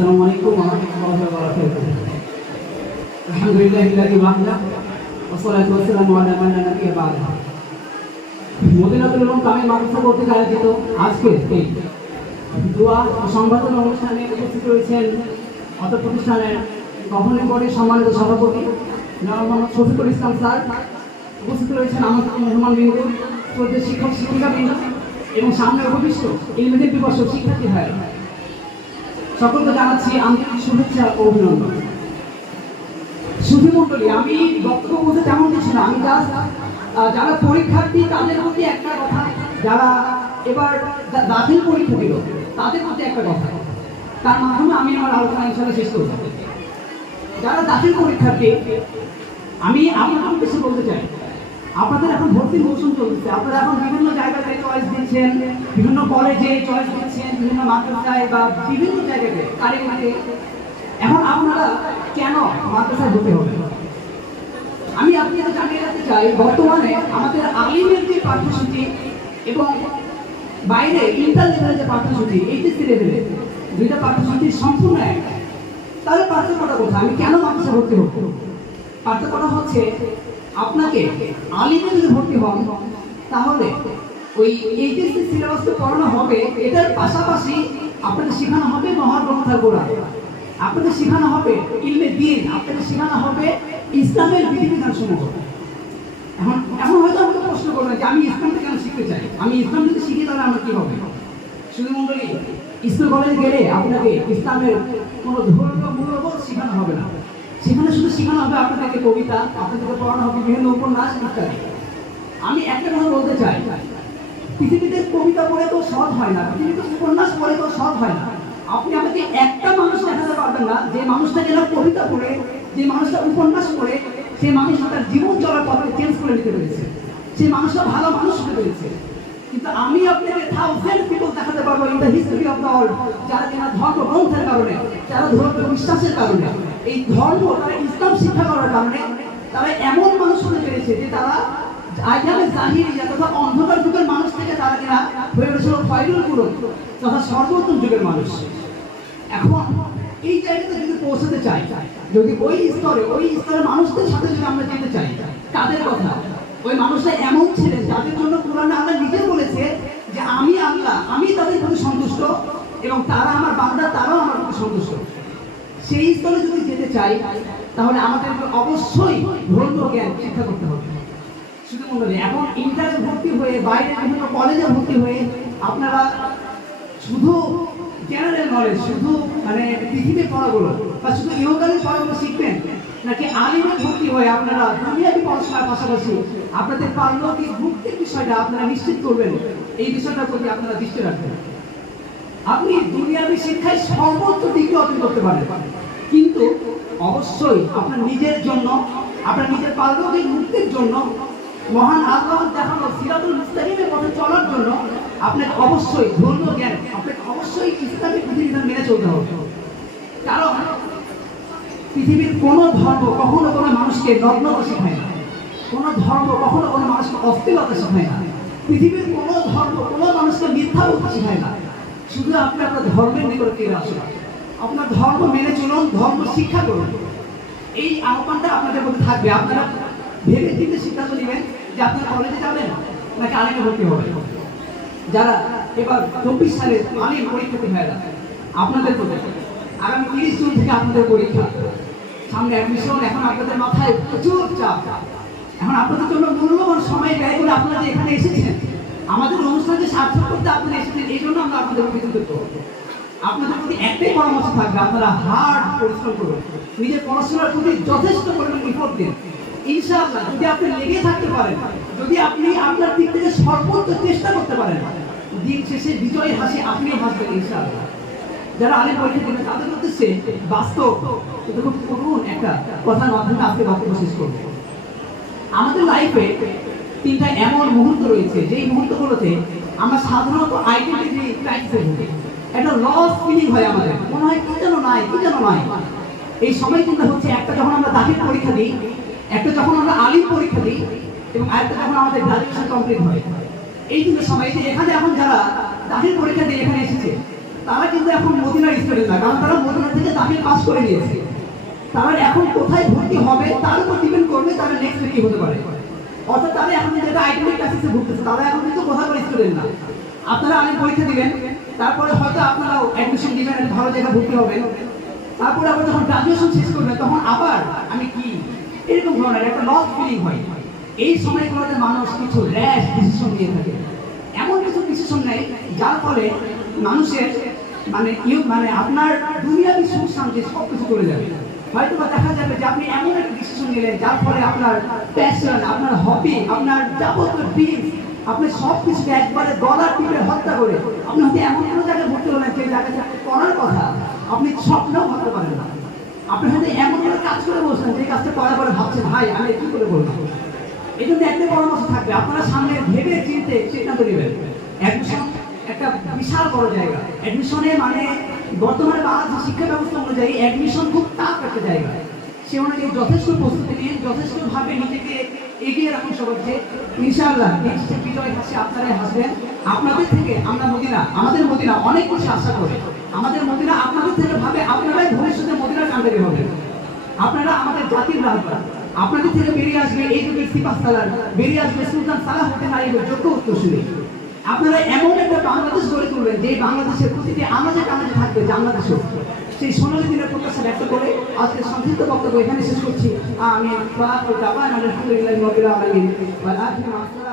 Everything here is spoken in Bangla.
আসসালামু আলাইকুম ওয়া রাহমাতুল্লাহি ওয়া বারাকাতুহু। আলহামদুলিল্লাহিল্লাযী ওয়াহদা ওয়া সলাতু ওয়া সালামু আলা মান লা নাবিয়্যা বা'দা। মদিনাতুল উলুম কামিল মাদ্রাসা কর্তৃক আয়োজিত আজকের এই দোয়া ও সংবর্ধনা অনুষ্ঠানে উপস্থিত রয়েছেন অত্র প্রতিষ্ঠানের গভর্নিং বডির সম্মানিত সভাপতি জনাব মোহাম্মদ শফিকুল ইসলাম স্যার, উপস্থিত রয়েছেন আমাদের মেহমান বিন্দু, শ্রদ্ধেয় শিক্ষক শিক্ষিকাবৃন্দ এবং সামনে উপবিষ্ট ইলমিদের বিবর্ষক শিক্ষার্থী ভাইরা, সকলকে জানাচ্ছি আন্তরিক শুভেচ্ছা ও অভিনন্দন। সুধীমণ্ডলী, আমি বক্তব্য বলতে তেমন কিছু না, আমি জাস্ট যারা পরীক্ষার্থী তাদের প্রতি একটা কথা, যারা এবার দাখিল পরীক্ষা দিল তাদের প্রতি একটা কথা, তার মাধ্যমে আমি আমার আলোচনা ইনশাআল্লাহ শেষ করব। যারা দাখিল পরীক্ষার্থী, আমি আপনাদের কিছু বলতে চাই। আপনাদের এখন ভর্তির মৌসুম চলছে, আপনারা এখন বিভিন্ন জায়গাতে চয়েস দিচ্ছেন, বিভিন্ন কলেজে চয়েস দিচ্ছেন, বিভিন্ন মাদ্রাসায় বা বিভিন্ন জায়গাতে কারিগরিতে। এখন আপনারা কেন মাদ্রাসায় ভর্তি হবেন? আমি আপনাদের জানিয়ে রাখতে চাই, বর্তমানে আমাদের আলিমের যে পাঠ্যসূচি এবং বাইরে ইন্টার লেভেলের যে পাঠ্যসূচি, এইচএসসি লেভেলে দুইটা পাঠ্যসূচি সম্পূর্ণ এক। তাহলে পার্থক্যটা কোথায়? আমি কেন মাদ্রাসায় ভর্তি হব? পার্থক্যটা হচ্ছে, আপনাকে আলিমে যদি ভর্তি হন তাহলে ওই এইচএসসি সিলেবাসে পড়ানো হবে, এটার পাশাপাশি আপনাকে শেখানো হবে মহাগ্রন্থের গোড়া, আপনাকে শেখানো হবে ইলমে দ্বীন, আপনাকে শেখানো হবে ইসলামের বিধিবিধান সমূহ। এখন হয়তো আমাকে প্রশ্ন করবেন যে আমি ইসলামটা কেন শিখতে চাই, আমি ইসলাম যদি শিখি তাহলে আমার কি হবে? সুধীমণ্ডলী, স্কুল কলেজে গেলে আপনাকে ইসলামের কোনো ধর্মীয় মূল্যবোধ শেখানো হবে না, সেখানে শুধু শেখানো হবে আপনাদেরকে কবিতা, আপনাদেরকে পড়ানো হবে বিভিন্ন উপন্যাস ইত্যাদি। আমি একটা কথা বলতে চাই, পৃথিবীতে কবিতা পড়ে তো সহজ হয় না, পৃথিবীতে উপন্যাস পড়ে তো সহজ হয় না। আপনি আমাকে একটা মানুষ দেখাতে পারবেন না যে মানুষটা যেন কবিতা পড়ে, যে মানুষটা উপন্যাস পড়ে, সেই মানুষটা তার জীবন চলার পথে চেঞ্জ করে নিতে পেরেছে, সেই মানুষটা ভালো মানুষ হতে পেরেছে। কিন্তু আমি আপনাকে থাউজেন্ড পিপল দেখাতে পারবো in the history of the world, যারা কিনা ধর্মগ্রন্থের কারণে, যারা ধর্মীয় বিশ্বাসের কারণে, এই ধর্ম তারা ইসলাম শিক্ষা করার কারণে তারা এমন মানুষ হতে পেরেছে যে তারা আইয়ামে জাহিরিয়া তথা অন্ধকার যুগের মানুষ থেকে তারা কিনা হয়ে উঠেছিল খয়রুল কুরুন তথা সর্বোত্তম যুগের মানুষ। এখন এই জায়গাতে যদি পৌঁছাতে চাই, যদি ওই স্তরে মানুষদের সাথে যদি আমরা যেতে চাই, কাদের কথা? ওই মানুষরা এমন ছিলেন যাদের জন্য কোরআনে আল্লাহ নিজে বলেছে যে আমি আল্লাহ, আমি তাদের প্রতি সন্তুষ্ট এবং তারা আমার বান্দা, তারাও আমার প্রতি সন্তুষ্ট। সেই স্তরে যদি যেতে চাই তাহলে আমাদের অবশ্যই ধর্মীয় জ্ঞান শিক্ষা করতে হবে। শুধু মনে হয় এখন ইন্টারে ভর্তি হয়ে, বাইরে বিভিন্ন কলেজে ভর্তি হয়ে আপনারা শুধু জেনারেল নলেজ, শুধু মানে পৃথিবীর পড়াগুলো বা শুধু ইহকালীন পড়াগুলো শিখবেন, নাকি আলিমে ভর্তি হয়ে আপনারা দুনিয়াবী পড়াশোনার পাশাপাশি আপনাদের পারলৌকিক মুক্তির বিষয়টা আপনারা নিশ্চিত করবেন, এই বিষয়টার প্রতি আপনারা দৃষ্টি রাখবেন। আপনি দুনিয়াবী শিক্ষায় সর্বোচ্চ ডিগ্রি অর্জন করতে পারেন, কিন্তু অবশ্যই আপনার নিজের জন্য, আপনার নিজের পারলৌকিক মুক্তির জন্য, মহান আল্লাহর দেখানো সিরাতুল মুস্তাকিমের পথে চলার জন্য আপনাকে অবশ্যই ধর্মীয় জ্ঞান, আপনাকে অবশ্যই ইসলামিক বিধিবিধান মেনে চলতে হবে। কারণ পৃথিবীর কোনো ধর্ম কখনো কোনো মানুষকে নগ্নতা শেখায় না, কোনো ধর্ম কখনো কোনো মানুষকে অস্থিরতা শেখায় না, পৃথিবীর কোনো ধর্ম কোনো মানুষকে মিথ্যা বলতে শেখায় না। শুধু আপনি আপনার ধর্মের নিকটে ফিরে আসুন, আপনার ধর্ম মেনে চলুন, ধর্ম শিক্ষা করুন, এই আহ্বানটা আপনাদের মধ্যে থাকবে। আপনারা ভেবে চিন্তে সিদ্ধান্ত নেবেন যে আপনারা কলেজে যাবেন নাকি আলিমে ভর্তি হবেন। যারা এবার 24 সালে আলিম পরীক্ষার্থী ভাইরা, আপনাদের প্রতি আগামী 30 জুন থেকে আপনাদের পরীক্ষা, সামনে অ্যাডমিশন, এখন আপনাদের মাথায় প্রচুর চাপ। এখন আপনাদের জন্য মূল্যবান সময় ব্যয় করে আপনারা যে এখানে এসেছেন, আমাদের অনুষ্ঠানকে সার্থক করতে আপনারা এসেছেন, এই জন্য আমরা আপনাদের প্রতি কৃতজ্ঞ। আপনাদের প্রতি একটাই পরামর্শ থাকবে, আপনারা হার্ড পরিশ্রম করুন, নিজের পড়াশোনার প্রতি যথেষ্ট পরিমাণ ইফোর্ট দিন। ইনশাআল্লাহ যদি আপনি লেগে থাকতে পারেন, যদি আপনি আপনার দিক থেকে সর্বোচ্চ চেষ্টা করতে পারেন, দিন শেষে বিজয় হাসি আপনি হাসবেন ইনশাআল্লাহ। যারা আলিম পরীক্ষা দেবেন তাদের উদ্দেশ্যে বাস্তব কিন্তু খুব করুন একটা কথার মাধ্যমে আজকে বক্তব্য শেষ করব। আমাদের লাইফে 3টা এমন মুহূর্ত রয়েছে, যেই মুহূর্তগুলোতে আমরা সাধারণত আইডেন্টিটি ক্রাইসিসে ভুগি, একটা লস ফিলিং হয়, আমাদের মনে হয় কি যেন নাই, কি যেন নাই। এই সময় কিন্তু হচ্ছে একটা যখন আমরা দাখিল পরীক্ষা দিই, একটা যখন আমরা আলিম পরীক্ষা দিই, এবং আরেকটা যখন আমাদের গ্রাজুয়েশন কমপ্লিট হয়। এই কিন্তু সময় যে এখানে এখন যারা দাখিল পরীক্ষা দিয়ে এখানে এসেছে তারা কিন্তু এখন মদিনার স্টুডেন্ট না, কারণ তারা মদিনা থেকে দাখিল পাস করে নিয়েছে। তারা এখন কোথায় ভর্তি হবে তার উপর ডিপেন্ড করবে তারা নেক্সট কি হতে পারে। অর্থাৎ তারা এখন যেটা আইডেন্টিটি ক্লাসে ভর্তিছে, তারা এখন কিন্তু কোথাকার স্টুডেন্ট না। আপনারা আগে পরীক্ষা দিবেন, তারপরে হয়তো আপনারাও অ্যাডমিশন দিবেন, ভালো জায়গায় ভর্তি হবেন, তারপরে আবার যখন গ্রাজুয়েশন শেষ করবেন তখন আবার আমি কি এরকম ধরনের একটা লস ফিলিং হয়। এই সময়গুলোতে মানুষ কিছু র্যাশ ডিসিশন নিয়ে থাকে, এমন কিছু ডিসিশন নেয় যার ফলে মানুষের মানে আপনার দুনিয়াবি সুখ শান্তি সব কিছু করে যাবে। হয়তো বা দেখা যাবে যে আপনি এমন একটা ডিসিশন নিলেন যার ফলে আপনার প্যাশন, আপনার হবি, আপনার যাবতীয় ড্রিম, আপনি সব কিছুকে একবারে গলার টিপে হত্যা করে আপনি হয়তো এমন কোনো জায়গায় ভর্তি হলেন যে জায়গাটা করার কথা আপনি স্বপ্নেও ভাবতে পারেন না। আপনি হয়তো এমন কোনো কাজ করে বসলেন যে কাজটা করার পরে ভাবছেন ভাই আমি কি করে বলবো। এই জন্য একটা পরামর্শ থাকবে, আপনারা সামনে ভেবে চিনতে সিদ্ধান্ত নেবেন। অ্যাডমিশন একটা বিশাল বড় জায়গা। অ্যাডমিশনে মানে বর্তমানে বাংলাদেশের শিক্ষা ব্যবস্থা অনুযায়ী অ্যাডমিশন খুব টাফ একটা জায়গা। সে অনুযায়ী যথেষ্ট প্রস্তুতি নিয়ে যথেষ্টভাবে নিজেকে এগিয়ে রাখুন সবাইকে। ইনশাআল্লাহ নেক্সট বিজয় হাসি আপনারাই হাসবেন। আপনাদের থেকে আমাদের মদিনা অনেক কিছু আশা করে। আমাদের মদিনা আপনাদের থেকে ভাবে আপনারাই ভবিষ্যতে মদিনার কান্ডারি হবেন। আপনারা আমাদের জাতির রাজা। আপনাদের থেকে বেরিয়ে আসবে এই যুগের সিপাহসালার, বেরিয়ে আসবে সুলতান সালাহুদ্দিন আইয়ুবের যোগ্য উত্তরসূরি। আপনারা এমন একটা বাংলাদেশ গড়ে তুলবেন যে বাংলাদেশের প্রতিটি আমাদের কামাজে থাকবে বাংলাদেশও। সেই সোনালী দিনের প্রত্যাশা ব্যক্ত করে আজকে সংক্ষিপ্ত বক্তব্য এখানে শেষ করছি। আমি আলহামদুলিল্লাহ।